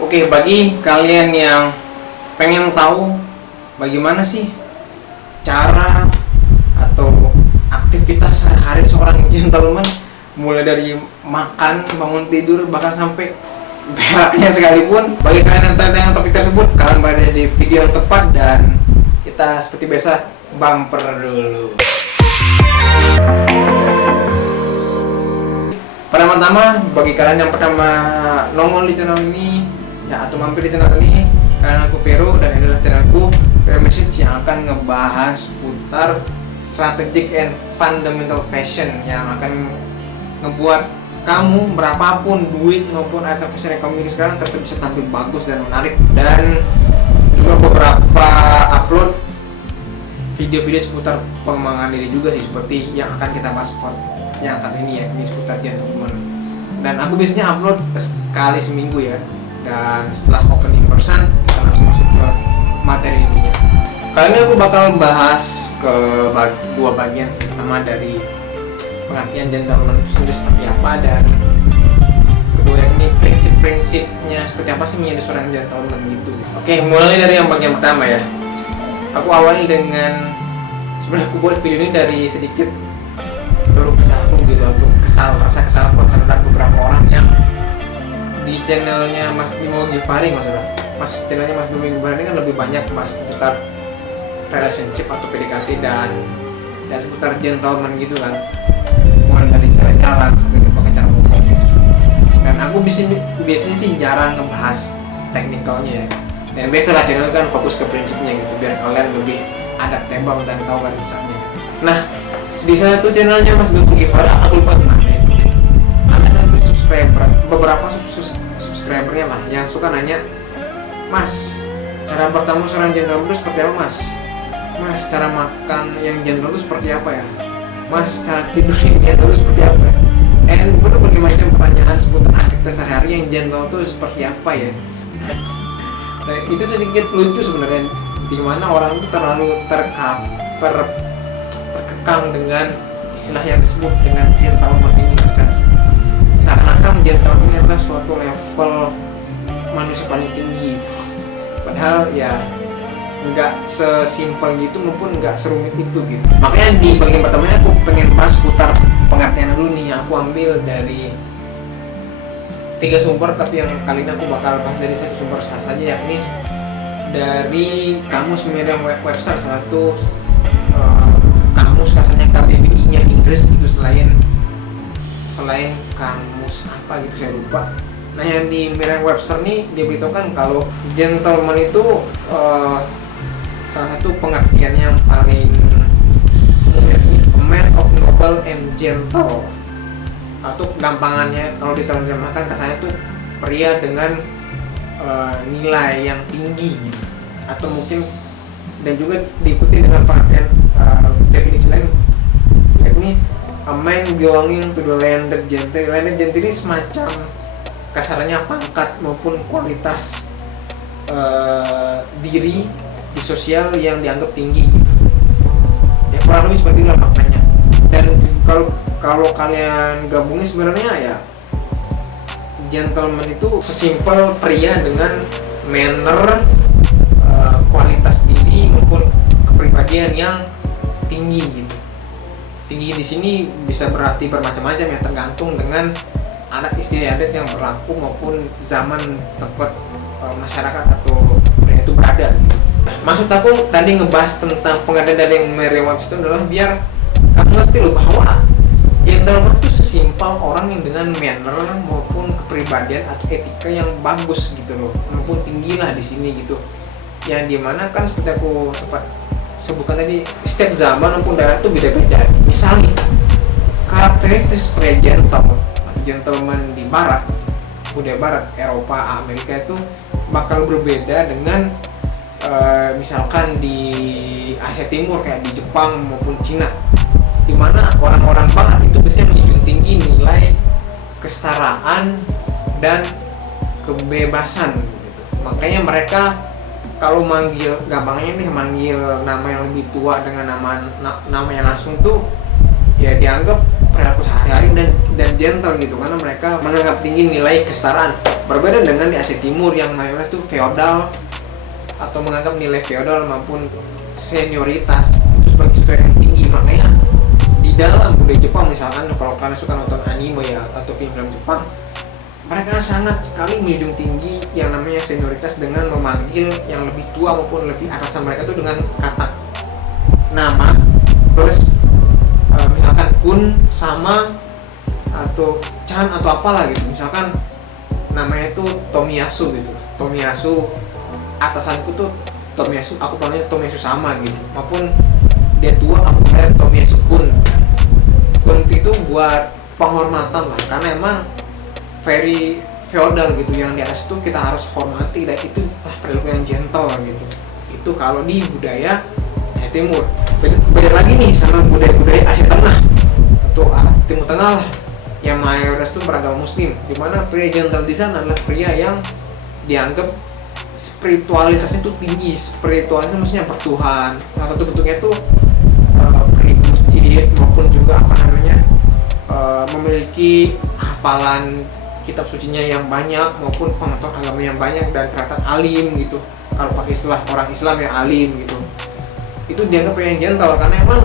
Oke, bagi kalian yang pengen tahu bagaimana sih cara atau aktivitas sehari-hari seorang gentleman, mulai dari makan, bangun tidur, bahkan sampai beraknya sekalipun, bagi kalian yang tertarik dengan topik tersebut, kalian berada di video yang tepat. Dan kita seperti biasa bumper dulu. Pertama-tama, bagi kalian yang pertama nongol di channel ini ya, atau mampir di channel ini, karena aku Vero dan ini adalah channelku Vero Message yang akan ngebahas putar strategic and fundamental fashion yang akan ngebuat kamu berapapun duit maupun item fashion yang kamu miliki sekarang tetap bisa tampil bagus dan menarik. Dan juga beberapa upload video-video seputar pengembangan diri juga sih, seperti yang akan kita bahas yang saat ini ya, ini seputar gentleman. Dan aku biasanya upload sekali seminggu ya. Dan setelah opening person, kita langsung masuk ke materi intinya. Kali ini aku bakal bahas ke dua bagian. Pertama dari pengertian gentleman itu sendiri seperti apa, dan kedua ini prinsip-prinsipnya seperti apa sih menjadi seorang gentleman gitu. Oke, mulai dari yang bagian pertama ya. Aku awali dengan, sebenarnya aku buat video ini dari sedikit keluh kesahku gitu, aku rasa kesal terhadap beberapa orang yang di channelnya Mas Bimo Givari, maksudnya channelnya Mas Bimo Givari ini kan lebih banyak bahas seputar relationship atau PDKT dan seputar gentleman gitu kan, mulai dari cara jalan sampai ke cara ngomong gitu. Dan aku biasanya sih jarang ngebahas teknikalnya ya. Dan biasalah channel kan fokus ke prinsipnya gitu, biar kalian lebih adaptable dan tahu garis besarnya. Nah, di satu channelnya Mas Bimo Givari, aku lupa namanya itu, ada satu beberapa subscribernya lah yang suka nanya, "Mas, cara bertemu seorang gentleman itu seperti apa, Mas? Mas, cara makan yang gentleman itu seperti apa ya? Mas, cara tidur yang gentleman itu seperti apa ya?" And berbagai macam pertanyaan seputar aktivitas sehari-hari yang gentleman itu seperti apa ya. Dan itu sedikit lucu sebenarnya, di mana orang itu terlalu terkekang dengan istilah yang disebut dengan gentleman ini. Seakan-akan gentleman ini adalah suatu level manusia paling tinggi, padahal ya nggak sesimpel gitu maupun nggak serumit itu gitu. Makanya di bagian pertama aku pengen bahas putar pengertian dulu nih, yang aku ambil dari 3 sumber, tapi yang kali ini aku bakal bahas dari satu sumber saja, yakni dari Kamus Merriam-Webster, satu kamus kasarnya KBBI-nya Inggris gitu, selain kamus apa gitu saya lupa. Nah, yang di Merriam-Webster nih dia beritahukan kalau gentleman itu salah satu pengertian yang paling umum, a man of noble and gentle, atau gampangannya kalau diterjemahkan kesannya tuh pria dengan nilai yang tinggi gitu. Atau mungkin, dan juga diikuti dengan pengertian definisi lain, yakni a man belonging to the landed gentry. Landed gentry ini semacam kasarnya pangkat maupun kualitas diri di sosial yang dianggap tinggi gitu. Ya kurang lebih seperti itulah maknanya. Dan kalau kalian gabungin sebenarnya ya, gentleman itu sesimpel pria dengan manner, kualitas diri maupun kepribadian yang tinggi gitu. Tinggi di sini bisa berarti bermacam-macam ya, tergantung dengan adat istiadat yang berlaku maupun zaman tempat masyarakat atau pria itu berada gitu. Maksud aku tadi ngebahas tentang pengertian dari Merriam-Webster itu adalah biar kamu ngerti loh bahwa gentleman itu sesimpel orang yang dengan manner maupun kepribadian atau etika yang bagus gitu loh, maupun tinggi lah di sini gitu. Yang dimana kan seperti aku sempat sebutkan tadi, setiap zaman maupun daerah itu beda-beda. Misalnya karakteristik pria gentleman di barat, budaya barat, Eropa, Amerika itu bakal berbeda dengan misalkan di Asia Timur kayak di Jepang maupun Cina, dimana orang-orang barat itu biasanya menjunjung tinggi nilai kesetaraan dan kebebasan gitu. Makanya mereka kalau manggil, gampangnya nih manggil nama yang lebih tua dengan nama yang langsung tuh ya dianggap perilaku sehari-hari dan gentle gitu, karena mereka menganggap tinggi nilai kesetaraan. Berbeda dengan di Asia Timur yang mayoritas itu feodal atau menganggap nilai feodal maupun senioritas itu sebagai sesuatu yang tinggi. Makanya di dalam budaya Jepang misalkan, kalau kalian suka nonton anime ya atau film-film Jepang, mereka sangat sekali menjunjung tinggi yang namanya senioritas dengan memanggil yang lebih tua maupun lebih atasan mereka itu dengan kata nama plus misalkan kun, sama, atau chan atau apalah gitu. Misalkan namanya itu Tomiyasu gitu, Tomiyasu, atasanku tuh Tomiyasu, aku panggilnya Tomiyasu sama gitu. Maupun dia tua, aku panggilnya Tomiyasu kun. Kun itu buat penghormatan lah, karena emang very feodal gitu, yang di atas itu kita harus hormati, dan itu lah perilaku yang gentle gitu. Itu kalau di budaya Asia Timur. Beda lagi nih sama budaya-budaya Asia Tengah atau Timur Tengah lah, yang mayoritas itu beragama Muslim, dimana pria gentle di sana adalah pria yang dianggap spiritualitasnya itu tinggi. Spiritualitasnya maksudnya bertuhan. Salah satu bentuknya itu pergi ke masjid, maupun juga memiliki hafalan kitab sucinya yang banyak, maupun pengetahuan agama yang banyak, dan ternyata alim gitu. Kalau pakai istilah orang Islam ya alim gitu. Itu dianggap yang gentle karena emang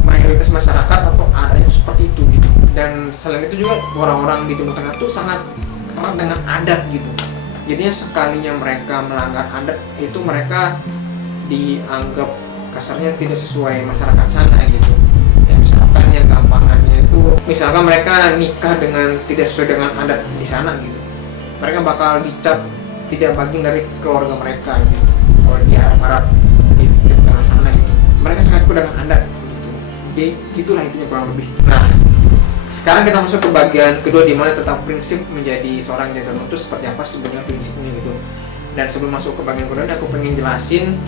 mayoritas masyarakat atau adanya seperti itu gitu. Dan selain itu juga orang-orang di Timur Tengah itu sangat erat dengan adat gitu. Jadinya sekalinya mereka melanggar adat itu mereka dianggap kasarnya tidak sesuai masyarakat sana gitu. Ya misalkan yang gampangannya itu, misalkan mereka nikah dengan tidak sesuai dengan adat di sana gitu, mereka bakal dicap tidak bagian dari keluarga mereka gitu. Kalau di Arab di tengah sana gitu, mereka sangat kuat dengan adat gitu. Jadi gitulah intinya kurang lebih. Nah, sekarang kita masuk ke bagian kedua, di mana tentang prinsip menjadi seorang gentleman itu seperti apa sebenarnya prinsipnya gitu. Dan sebelum masuk ke bagian kedua ini, aku pengen jelasin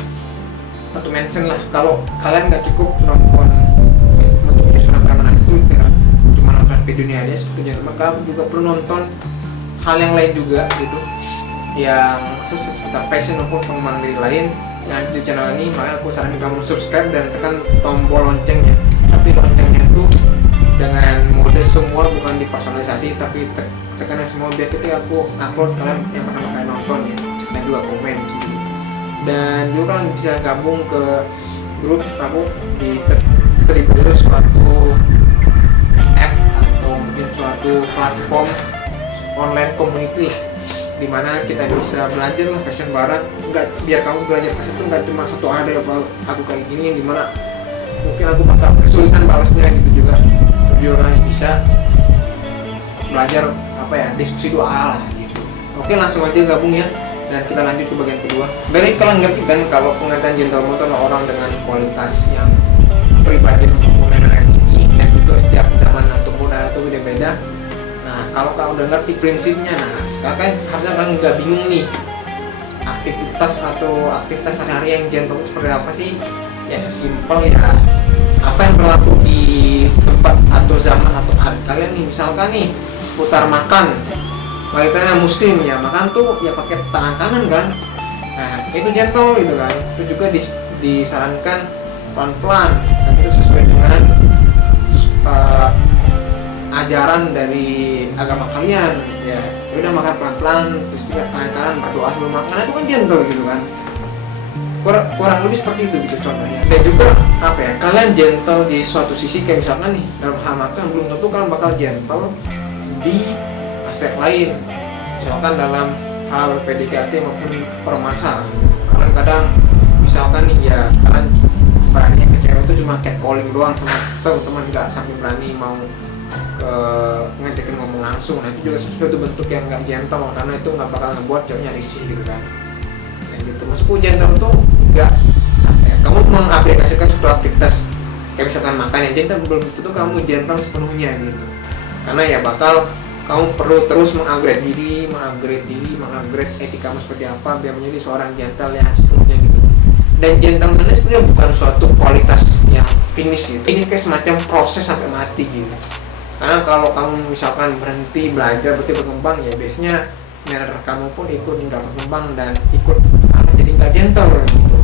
atau mention lah, kalau kalian nggak cukup nonton untuk menjadi seorang preman itu dengan cuma nonton videonya aja seperti gentleman, kalian juga perlu nonton hal yang lain juga gitu, yang seputar fashion maupun pengembangan diri lain yang ada di channel ini. Makanya aku saranin kamu subscribe dan tekan tombol loncengnya. Tapi loncengnya itu dengan mode semua, bukan dipersonalisasi, tapi tekan semua biar ketika aku upload kalian yang pertama kali nonton ya, dan juga komen gitu. Dan juga kalian bisa gabung ke grup aku di Tribun, suatu app atau mungkin suatu platform online community lah, dimana kita bisa belajar lah fashion bareng. Enggak, biar kamu belajar fashion itu nggak cuma satu hari apa aku kayak gini, yang dimana mungkin aku bakal kesulitan balasnya gitu juga. Juga kalian bisa belajar diskusi doa lah gitu. Oke, langsung aja gabung ya, dan kita lanjut ke bagian kedua. Dari kalian ngerti kan kalau pengertian gentleman itu adalah orang dengan kualitas yang pribadi maupun yang tinggi, dan juga setiap zaman atau budaya itu beda-beda. Nah, kalau kalian udah ngerti prinsipnya, nah sekarang kan harusnya kalian nggak bingung nih aktivitas sehari-hari yang gentle seperti apa sih. Ya sesimpel ya apa yang berlaku di tempat atau zaman atau adat kalian nih. Misalkan nih seputar makan, bagi kalian yang muslim ya, makan tuh ya pakai tangan kanan kan. Nah itu gentle gitu kan. Itu juga disarankan pelan-pelan, dan itu sesuai dengan ajaran dari agama kalian ya. Udah makan pelan-pelan, terus juga tangan kanan berdoa sebelum makan, itu kan gentle gitu kan. Kurang lebih seperti itu gitu contohnya. Dan juga kalian gentle di suatu sisi, kayak misalkan nih dalam hal makan, belum tentu kalian bakal gentle di aspek lain. Misalkan dalam hal PDKT maupun romansa, kalian kadang misalkan nih ya kalian berani ke cewek itu cuma catcalling doang sama teman-teman, nggak sampai berani mau ngajakin ngomong langsung. Nah itu juga sesuatu bentuk yang nggak gentle, karena itu nggak bakal ngebuat ceweknya risih gitu kan. Gitu. Maksudku gentle tuh enggak kamu mengaplikasikan suatu aktivitas kayak misalkan makan yang gentle, belum tentu kamu gentle sepenuhnya gitu, karena ya bakal kamu perlu terus mengupgrade diri, mengupgrade etikamu seperti apa biar menjadi seorang gentle yang sepenuhnya gitu. Dan gentlemanliness sebenarnya bukan suatu kualitas yang finish gitu, ini kayak semacam proses sampai mati gitu. Karena kalau kamu misalkan berhenti belajar, berhenti berkembang, ya biasanya manner kamu pun ikut nggak berkembang dan ikut jadi nggak gentle gitu.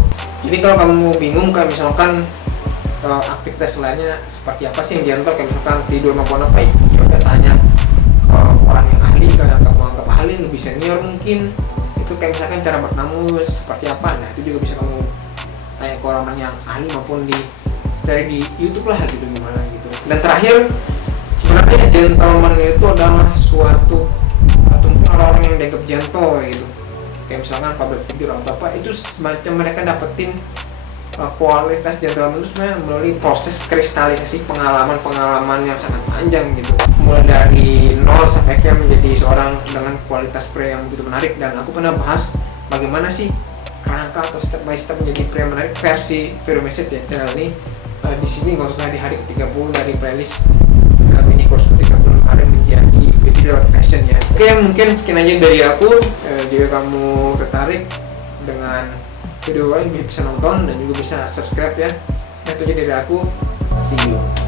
Jadi kalau kamu bingung kan, misalkan aktivitas lainnya seperti apa sih yang gentle, kayak misalkan tidur maupun apa, ya udah tanya ke orang yang ahli, kalau kamu anggap ahli lebih senior mungkin itu, kayak misalkan cara bertamu seperti apa, nah itu juga bisa kamu tanya ke orang yang ahli maupun cari di YouTube lah gitu, gimana gitu. Dan terakhir, sebenarnya gentleman itu adalah suatu atau mungkin orang-orang yang dianggap gentle gitu, kayak misalkan public figure atau apa, itu semacam mereka dapetin kualitas gentleman itu sebenarnya melalui proses kristalisasi pengalaman yang sangat panjang gitu, mulai dari nol sampai akhirnya menjadi seorang dengan kualitas pria yang begitu menarik. Dan aku pernah bahas bagaimana sih kerangka atau step by step menjadi pria menarik versi Vero Message ya, channel ini. Di sini nggak usah di hari ke-30 dari playlist mini course 30 hari menjadi video lewat fashion ya. Oke, mungkin sekian aja dari aku. Jika kamu tertarik dengan video lain bisa nonton dan juga bisa subscribe ya. Itu aja dari aku. See you.